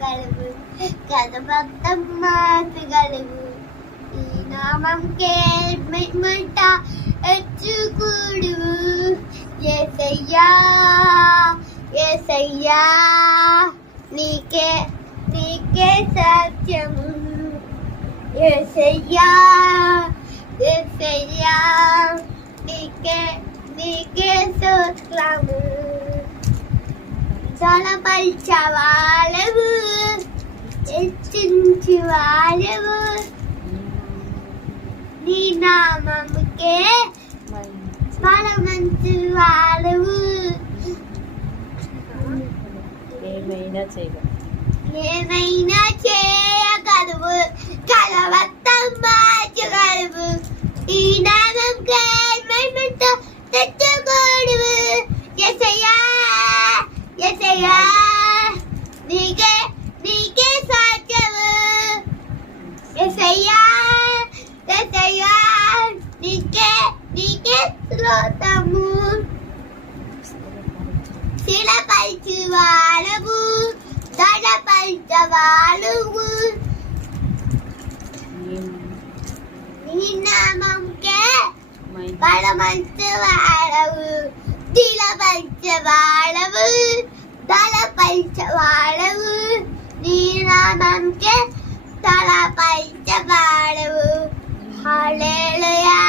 చేయగలవు, కథమొత్తం మార్చగలవు. ఈ నామంకే మహిమంట ఎచ్చుకుడువు. యేసయ్యా యేసయ్యా నీకే నీకే సత్యము. యేసయ్యా యేసయ్యా నీకే నీకే స్తోత్రము. బలపరచవాలవు, హెచ్చించువాలవు. నీ నామముకే బలమంచువాలవు. ఏమైనా చేయగలవు, కలవత్తం మార్చగలవు. ఈ నామంకే మహిమంట తెచ్చుకోడువు. యేసయ్యా యేసయ్యా నీకే నీకే సాధ్యము. యేసయ్యా యేసయ్యా నీకే నీకే స్తోత్రము. శిలపరచువాడవు, దడపరచవాడవు. నీ నామంకే బలమంచువాడవు, శిలపరచవాడవు, దడపరచవాడవు. నీ నామంకే దడపరచవాడవు. హల్లెలూయా